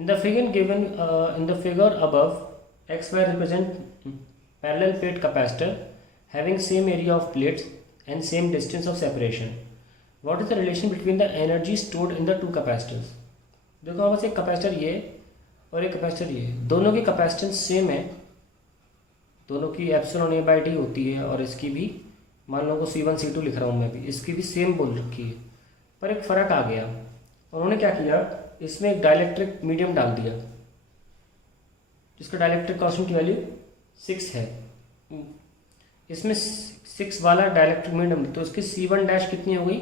In the figure given in the figure above, XY represent parallel plate capacitor having same area of plates and same distance of separation. What is the relation between the energy stored in the two capacitors? देखो हमारे पास एक capacitor ये और एक capacitor ये, दोनों की capacitance same है, दोनों की एप्सिलॉन ए बाई डी होती है, और इसकी भी मान लो को C1 C2 लिख रहा हूँ मैं भी, इसकी भी सेम बोल रखी है, पर एक फ़र्क आ गया। उन्होंने क्या किया, इसमें एक डाइलेक्ट्रिक मीडियम डाल दिया जिसका डाइलेक्ट्रिक कांस्टेंट की वैल्यू 6 है। इसमें 6 वाला डाइलेक्ट्रिक मीडियम, तो इसकी C1 डैश कितनी हो गई,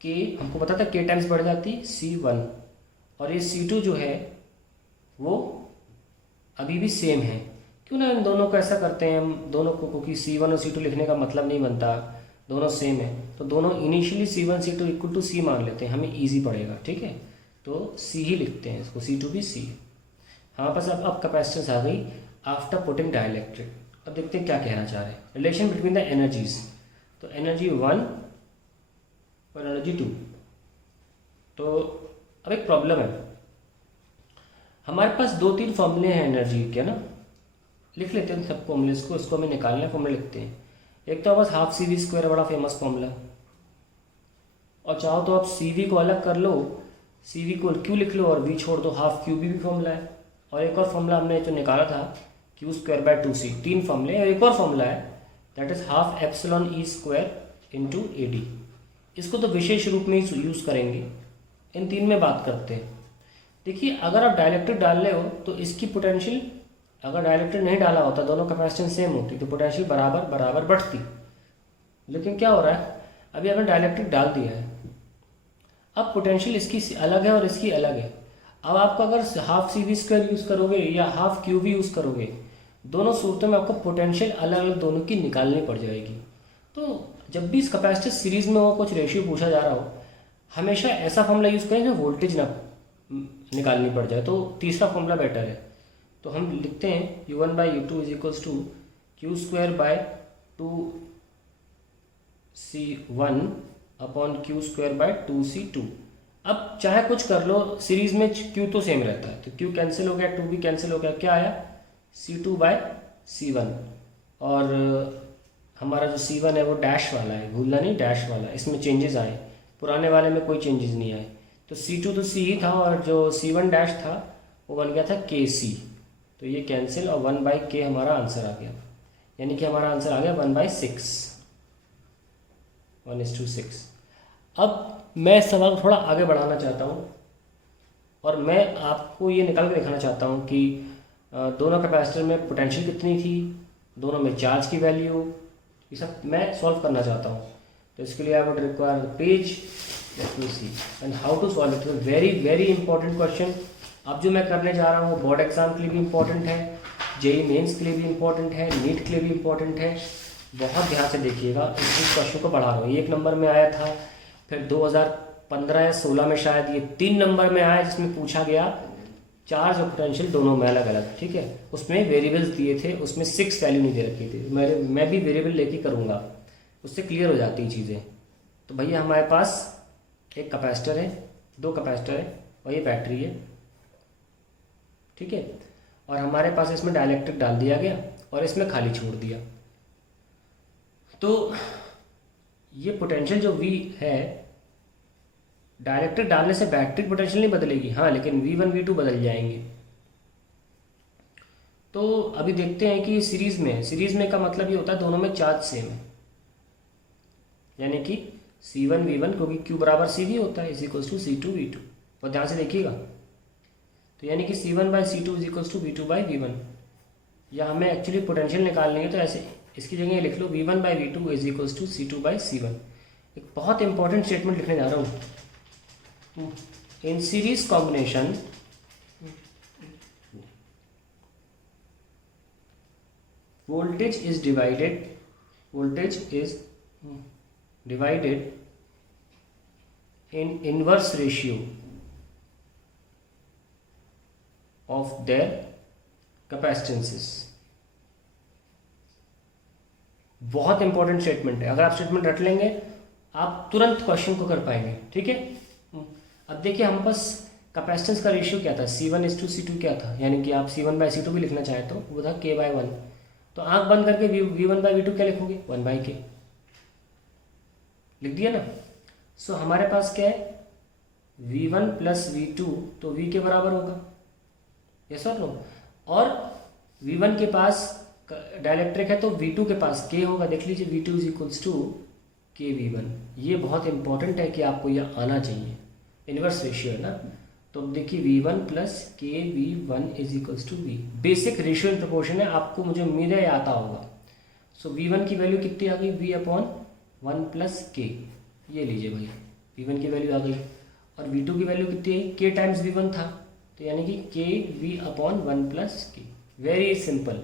K, हमको पता था K टाइम्स बढ़ जाती C1, और ये C2 जो है वो अभी भी सेम है। क्यों ना इन दोनों को ऐसा करते हैं हम दोनों को, क्योंकि C1 और C2 लिखने का मतलब नहीं बनता, दोनों सेम है, तो दोनों initially C1 C2 equal to C मान लेते हैं, हमें इजी पड़ेगा। ठीक है, तो C ही लिखते हैं इसको, C2 भी C। हमारे पास अब कैपेसिटेंस आ गई आफ्टर पुटिंग डाइलेक्ट्रिक। अब देखते हैं क्या कहना चाह रहे हैं, रिलेशन बिटवीन द एनर्जीज। तो एनर्जी 1 और एनर्जी 2। तो अब एक प्रॉब्लम है, हमारे पास 2-3 फॉर्मूले हैं एनर्जी के ना, लिख लेते हैं सब फॉर्मूलेस को, इसको हमें निकालना है, फॉर्मूले लिखते हैं। एक तो बस हाफ CV² बड़ा फेमस फॉर्मूला, और चाहो तो आप CV को अलग कर लो, CV को Q लिख लो और V छोड़ दो, हाफ QB भी फॉर्मूला है। और एक और फॉर्मूला हमने जो निकाला था Q²/2C, 3 फॉर्मूले। और एक और फॉर्मूला है that is half epsilon E² into AD। इसको तो विशेष रूप में ही यूज़ करेंगे, इन 3 में बात करते हैं। देखिए अगर आप डाइलेक्ट्रिक डाल रहे हो तो इसकी पोटेंशियल, अगर डाइलेक्ट्रिक नहीं डाला होता, दोनों कैपेसिटेंस सेम होती, तो पोटेंशियल बराबर बराबर बढ़ती। लेकिन क्या हो रहा है, अभी हमने डाइलेक्ट्रिक डाल दिया है, अब पोटेंशियल इसकी अलग है और इसकी अलग है। अब आपको अगर हाफ CV² यूज़ करोगे या हाफ QB यूज़ करोगे, दोनों सूरतों में आपको पोटेंशियल अलग अलग दोनों की निकालनी पड़ जाएगी। तो जब भी इस कैपेसिटर सीरीज में हो, कुछ रेशियो पूछा जा रहा हो, हमेशा ऐसा फॉर्मूला यूज़ करें जो वोल्टेज ना निकालनी पड़ जाए, तो तीसरा फॉर्मूला बेटर है। तो हम लिखते हैं U1/U2 is equals to Q²/2C1 upon Q²/2C2। अब चाहे कुछ कर लो, सीरीज में Q तो सेम रहता है, तो Q कैंसिल हो गया, 2 भी कैंसिल हो गया, क्या आया C2/C1। और हमारा जो C1 है वो डैश वाला है, भूलना नहीं डैश वाला, इसमें चेंजेस आए, पुराने वाले में कोई चेंजेस नहीं आए। तो C2 तो C ही था, और जो C1 डैश था वो बन गया था KC, तो ये कैंसिल, और 1/K हमारा आंसर आ गया, यानी कि हमारा आंसर आ गया 1/6, 1:6। अब मैं इस सवाल को थोड़ा आगे बढ़ाना चाहता हूँ, और मैं आपको ये निकाल के दिखाना चाहता हूँ कि दोनों कैपेसिटर में पोटेंशियल कितनी थी, दोनों में चार्ज की वैल्यू, ये सब मैं सॉल्व करना चाहता हूँ। तो इसके लिए I would require the page, let me see and how to solve it. Very very important question. अब जो मैं करने जा रहा हूँ बोर्ड एग्जाम के लिए भी इम्पोर्टेंट है, JEE मेंस के लिए भी इम्पोर्टेंट है, नीट के लिए भी इम्पोर्टेंट है। बहुत ध्यान से देखिएगा, इस क्वेश्चन को बढ़ा रहा हूँ। 1 नंबर में आया था, फिर 2015 या 16 में शायद ये 3 नंबर में आया, जिसमें पूछा गया चार्ज और पोटेंशियल दोनों में अलग अलग। ठीक है, उसमें वेरिएबल्स दिए थे, उसमें 6 वैल्यू नहीं दे रखी थी। मैं भी वेरिएबल लेके करूँगा, उससे क्लियर हो जाती हैं चीज़ें। तो भैया हमारे पास एक कैपेसिटर है, 2 कैपेसिटर है, और ये बैटरी है। ठीक है, और हमारे पास इसमें डाइलेक्ट्रिक डाल दिया गया और इसमें खाली छोड़ दिया। तो ये पोटेंशियल जो V है, डाइलेक्ट्रिक डालने से बैटरी पोटेंशियल नहीं बदलेगी, हाँ, लेकिन V1 V2 बदल जाएंगे। तो अभी देखते हैं कि सीरीज में का मतलब ये होता है दोनों में चार्ज सेम है, यानी कि C1 V1, क्योंकि Q बराबर CV होता है, is equals to C2 V2। और ध्यान से देखिएगा, तो यानी कि C1/C2 is equals to V2/V1। या हमें एक्चुअली पोटेंशियल निकालनी है, तो ऐसे इसकी जगह लिख लो V1/V2 is equals to C2/C1। एक बहुत इंपॉर्टेंट स्टेटमेंट लिखने जा रहा हूँ। In series combination voltage is divided in inverse ratio of their capacitances। बहुत इंपॉर्टेंट स्टेटमेंट है, अगर आप स्टेटमेंट रट लेंगे आप तुरंत क्वेश्चन को कर पाएंगे। ठीक है, अब देखिए हम पास कैपेसिटेंस का रेशियो क्या था, C1:C2 क्या था, यानी कि आप C1/C2 भी लिखना चाहें तो वो था K/1। तो आंख बंद करके V1/V2 क्या लिखोगे, 1/K, लिख दिया ना। सो हमारे पास क्या है, V1 + V2, तो V के बराबर होगा, यस और नो। और V1 के पास डाइलेक्ट्रिक है तो V2 के पास K होगा, देख लीजिए V2 = KV1। ये बहुत इंपॉर्टेंट है कि आपको यह आना चाहिए, इन्वर्स रेशियो है ना। तो देखिए V1 + KV1 = V, basic ratio in proportion है, आपको मुझे उम्मीद है आता होगा। सो V1 की वैल्यू कितनी आ गई, V/1 + K, ये लीजिए भाई, V1 की वैल्यू आ गई। और V2 की वैल्यू कितनी आई, K × V1 था, तो यानी कि KV/1 + K। वेरी सिंपल,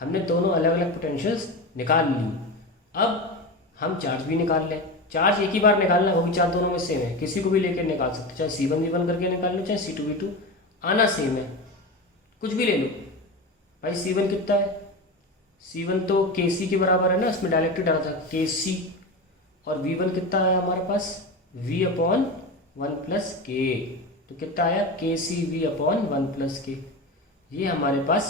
हमने दोनों अलग अलग पोटेंशियल्स निकाल ली। अब हम चार्ज भी निकाल लें, चार्ज एक ही बार निकालना है, वो भी चार्ज दोनों में सेम है, किसी को भी लेकर निकाल सकते, चाहे C1V1 करके निकाल लो, चाहे C2V2, आना सेम है, कुछ भी ले लो। भाई C1 कितना है, C1 तो KC के बराबर है ना, उसमें डायरेक्टली डाला था KC। और V1 कितना आया हमारे पास, V/1 + K, तो कितना आया KCV/1 + K। ये हमारे पास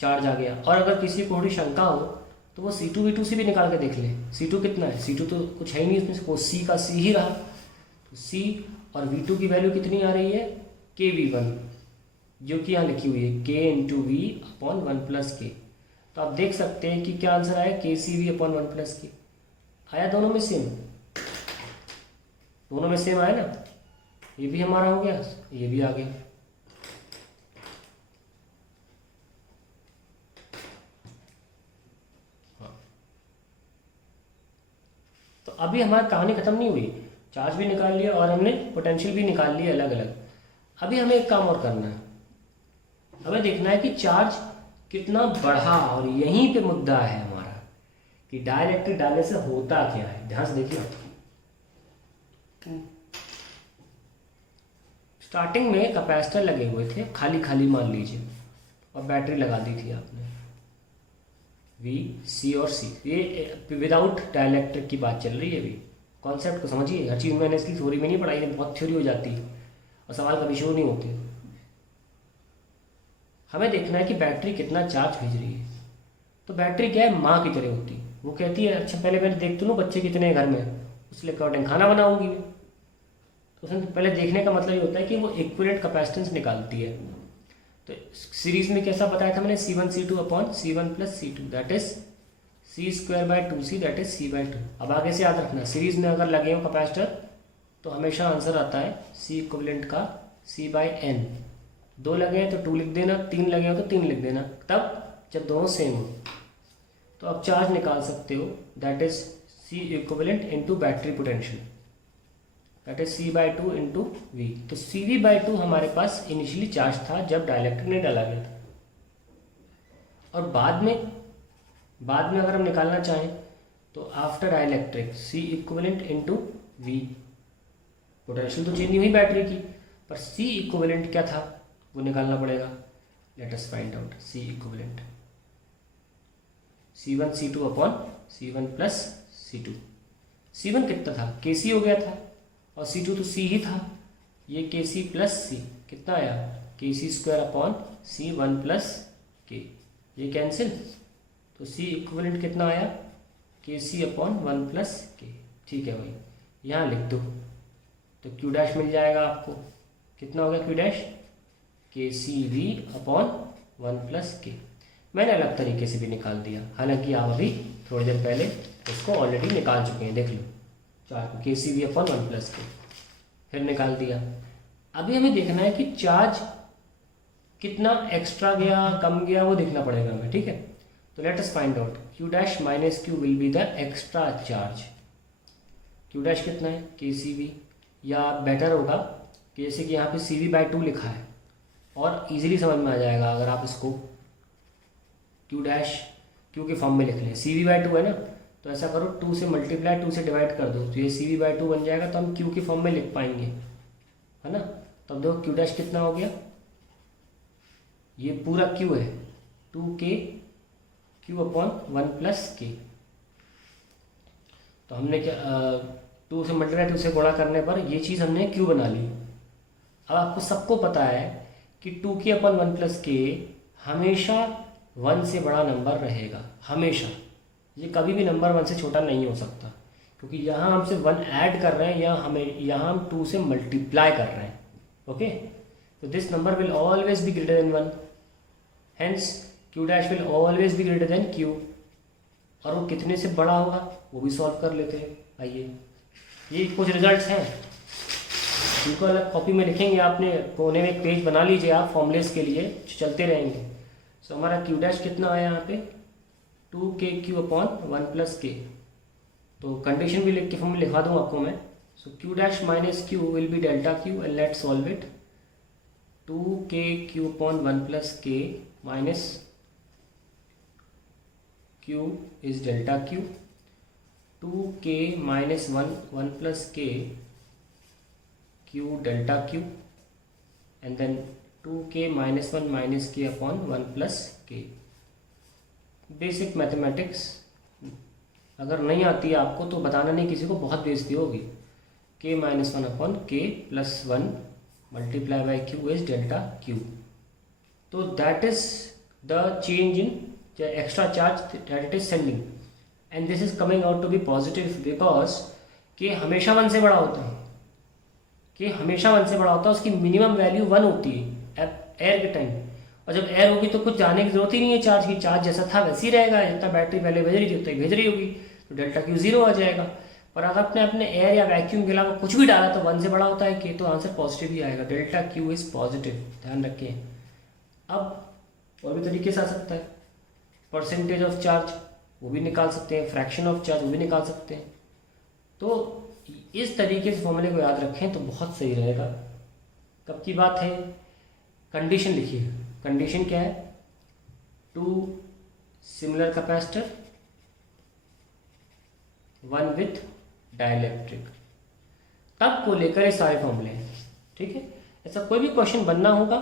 चार्ज आ गया। और अगर किसी को थोड़ी शंका हो तो वो C2V2 से भी निकाल के देख ले, C2 कितना है, C2 तो कुछ है ही नहीं इसमें से, C का C ही रहा, तो C और V2 की वैल्यू कितनी आ रही है, KV1, जो कि यहाँ लिखी हुई है K × V/1 + K। तो आप देख सकते हैं कि क्या आंसर आया, KCV/1 + K आया, दोनों में सेम, दोनों में सेम आया ना। ये भी हमारा हो गया, ये भी आ गया। तो अभी हमारी कहानी खत्म नहीं हुई, चार्ज भी निकाल लिया और हमने पोटेंशियल भी निकाल लिया अलग अलग। अभी हमें एक काम और करना है, हमें देखना है कि चार्ज कितना बढ़ा, और यहीं पे मुद्दा है हमारा कि डाइलेक्ट्रिक डालने से होता क्या है। ध्यान से देखिए, स्टार्टिंग में कैपेसिटर लगे हुए थे, खाली खाली मान लीजिए, और बैटरी लगा दी थी आपने V, C और C, ये विदाउट डाइलेक्ट्रिक की बात चल रही है। अभी कॉन्सेप्ट को समझिए, हर चीज़ मैंने इसलिए थ्योरी में नहीं पढ़ाई, बहुत थ्योरी हो जाती है और सवाल कभी शुरू नहीं होते। हमें देखना है कि बैटरी कितना चार्ज भेज रही है। तो बैटरी क्या है, माँ की तरह होती है, वो कहती है अच्छा पहले मैं देख तो लूँ बच्चे कितने हैं घर में, उसके अकॉर्डिंग खाना बनाऊंगी मैं। तो उसमें पहले देखने का मतलब ये होता है कि वो इक्विवेलेंट कैपेसिटेंस निकालती है। तो सीरीज में कैसा बताया था मैंने, C1C2/C1 + C2, that is C²/2C, that is C/2। अब आगे से याद रखना, सीरीज में अगर लगे हो कैपेसिटर तो हमेशा आंसर आता है C इक्विवेलेंट का C/n। 2 लगे हैं तो 2 लिख देना, 3 लगे हो तो 3 लिख देना, तब जब दोनों सेम हो। तो अब चार्ज निकाल सकते हो, that is C equivalent into battery potential, that is C/2 into V। तो CV/2 हमारे पास इनिशियली चार्ज था जब डाइलेक्ट्रिक नहीं डाला गया था। और बाद में अगर हम निकालना चाहें तो after dielectric C equivalent into V, potential तो चेंज नहीं हुई बैटरी की, पर C इक्विवेलेंट क्या था वो निकालना पड़ेगा। Let us find out C equivalent, C1C2/C1 + C2। C1 कितना था, KC हो गया था, और C2 तो C ही था, ये KC + C कितना आया, KC²/C1 + K, ये कैंसिल, तो C इक्विवेलेंट कितना आया, KC/1 + K। ठीक है भाई, यहाँ लिख दो तो Q' मिल जाएगा आपको, कितना हो गया Q', KCV/1 + K। मैंने अलग तरीके से भी निकाल दिया, हालांकि आप अभी थोड़ी देर पहले इसको ऑलरेडी निकाल चुके हैं, देख लो चार्ज को KCV/1 + K, फिर निकाल दिया। अभी हमें देखना है कि चार्ज कितना एक्स्ट्रा गया कम गया वो देखना पड़ेगा हमें, ठीक है। तो let us find out, Q' - Q will be the extra charge. Q' कितना है, KCV, या बेटर होगा कि जैसे कि यहाँ पे CV/2 लिखा है, और इजीली समझ में आ जाएगा अगर आप इसको Q' के फॉर्म में लिख लें। CV/2 है ना, तो ऐसा करो 2 से मल्टीप्लाई 2 से डिवाइड कर दो, तो ये CV/2 बन जाएगा, तो हम Q के फॉर्म में लिख पाएंगे, है ना। तो अब देखो Q' कितना हो गया, ये पूरा Q है 2K Q/1 + K। तो हमने क्या 2 से मल्टीप्लाई 2 से गुणा करने पर ये चीज़ हमने Q बना ली, अब आपको सबको पता है कि 2k/1 + k हमेशा 1 से बड़ा नंबर रहेगा, हमेशा। ये कभी भी नंबर 1 से छोटा नहीं हो सकता, क्योंकि यहाँ हम सिर्फ 1 ऐड कर रहे हैं, यहाँ हम 2 से मल्टीप्लाई कर रहे हैं। ओके, तो this number will always be greater than 1, hence q dash will always be greater than q। और वो कितने से बड़ा होगा वो भी सॉल्व कर लेते हैं। आइए, ये कुछ रिजल्ट्स हैं, इनको अलग कॉपी में लिखेंगे, आपने कोने में एक पेज बना लीजिए आप फॉर्मूलेस के लिए, चलते रहेंगे। सो हमारा q डैश कितना आया यहाँ पे 2kq/1 + k। तो कंडीशन भी लिख के फॉर्म लिखा दूँ आपको मैं। सो q dash minus q will be delta q and let solve it. 2kq/1 + k minus q is delta q, 2k minus 1 + k q delta q, and then 2k minus 1 - k/1 + k। Basic mathematics अगर नहीं आती है आपको तो बताना नहीं किसी को, बहुत बेइज्जती होगी। k - 1/k + 1 × q is delta q। तो that is the change in extra charge that it is sending, and this is coming out to be positive because k हमेशा 1 से बड़ा होता है, k हमेशा 1 से बड़ा होता है, उसकी मिनिमम वैल्यू 1 होती है एयर के टाइम। और जब एयर होगी तो कुछ जाने की जरूरत ही नहीं है, चार्ज की, चार्ज जैसा था वैसे ही रहेगा, जितना बैटरी पहले भेज रही थी उतना ही भेज रही होगी, तो डेल्टा क्यू 0 आ जाएगा। पर अगर आपने अपने एयर या वैक्यूम के अलावा कुछ भी डाला तो 1 से बड़ा होता है k, तो आंसर पॉजिटिव ही आएगा, डेल्टा क्यू इज पॉजिटिव, ध्यान रखिए। अब और भी तरीके से आ सकता है, परसेंटेज ऑफ चार्ज वो भी निकाल सकते हैं, फ्रैक्शन ऑफ चार्ज वो भी निकाल सकते हैं। तो इस तरीके से फॉर्मूले को याद रखें तो बहुत सही रहेगा। कब की बात है, कंडीशन लिखिए, कंडीशन क्या है, 2 सिमिलर कैपेसिटर 1 विथ डाइलेक्ट्रिक, तब को लेकर ये सारे फॉर्मूले हैं। ठीक है, ऐसा कोई भी क्वेश्चन बनना होगा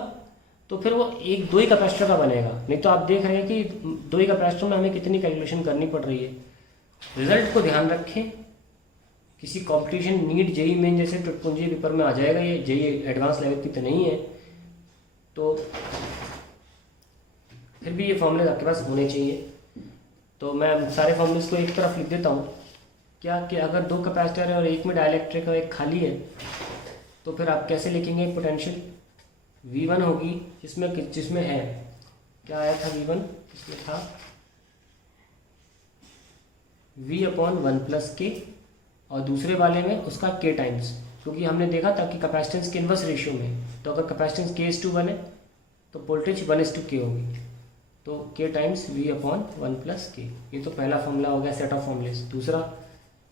तो फिर वो 1-2 ही कैपेसिटर का बनेगा, नहीं तो आप देख रहे हैं कि 2 ही कैपेसिटर में हमें कितनी कैलकुलेशन करनी पड़ रही है। रिजल्ट को ध्यान रखें, किसी कंपटीशन नीट जेई मेन जैसे टुटपुंजी पेपर में आ जाएगा, ये जेई एडवांस लेवल की तो नहीं है, तो फिर भी ये फॉर्मूले आपके पास होने चाहिए। तो मैं सारे फॉर्मूलेस को एक तरफ लिख देता हूँ, क्या कि अगर 2 कैपेसिटर है और एक में डाइलेक्ट्रिक और एक खाली है, तो फिर आप कैसे लिखेंगे पोटेंशियल, V1 होगी जिसमें है, क्या आया था V1, इसमें था V/1 + k, और दूसरे वाले में उसका k टाइम्स, क्योंकि हमने देखा था कि कैपेसिटेंस के इन्वर्स रेशियो में, तो अगर कैपेसिटेंस k/1 है तो वोल्टेज 1:k होगी, तो k टाइम्स V/1 + k। ये तो पहला फॉर्मूला हो गया, सेट ऑफ फॉर्मूलेस। दूसरा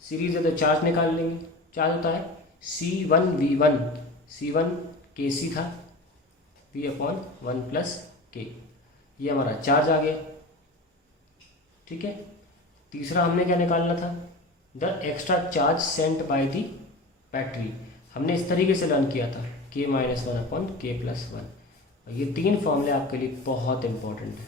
सीरीज है तो चार्ज निकाल लेंगे, चार्ज होता है C1V1, C1 kc था, V/1 + k, ये हमारा चार्ज आ गया। ठीक है, तीसरा हमने क्या निकालना था, the extra charge sent by the battery, हमने इस तरीके से लर्न किया था, k - 1/k + 1। और ये 3 फॉर्मूले आपके लिए बहुत इंपॉर्टेंट है।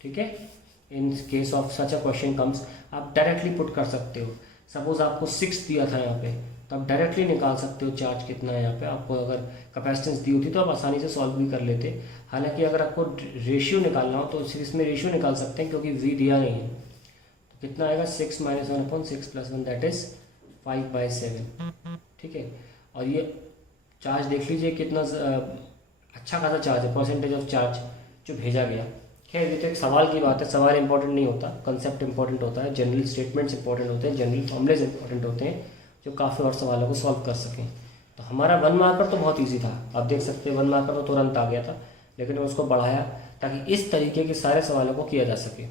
ठीक है, in case of such a question comes, आप डायरेक्टली पुट कर सकते हो। सपोज आपको 6 दिया था यहाँ पे, तो आप डायरेक्टली निकाल सकते हो चार्ज कितना है यहाँ पे। आपको अगर कैपेसिटेंस दी होती तो आप आसानी से सॉल्व भी कर लेते। हालांकि अगर आपको रेशियो निकालना हो तो इसमें रेशियो निकाल सकते हैं, क्योंकि v दिया नहीं है। तो कितना आएगा, 6 - 1/6 + 1, दैट इज 5/7। ठीक है, और ये चार्ज देख लीजिए कितना अच्छा खासा चार्ज है, परसेंटेज ऑफ चार्ज जो भेजा गया। खैर ये तो एक सवाल की बात है, सवाल इंपॉर्टेंट नहीं होता, कंसेप्ट इंपॉर्टेंट होता है, जनरल स्टेटमेंट्स इंपॉर्टेंट होते हैं, जनरल फॉर्मूलेज इंपॉर्टेंट होते हैं, जो काफ़ी और सवालों को सॉल्व कर सकें। तो हमारा 1 मार्कर तो बहुत ईजी था, आप देख सकते हैं 1 मार्कर तो तुरंत आ गया था, लेकिन उसको बढ़ाया ताकि इस तरीके के सारे सवालों को किया जा सके।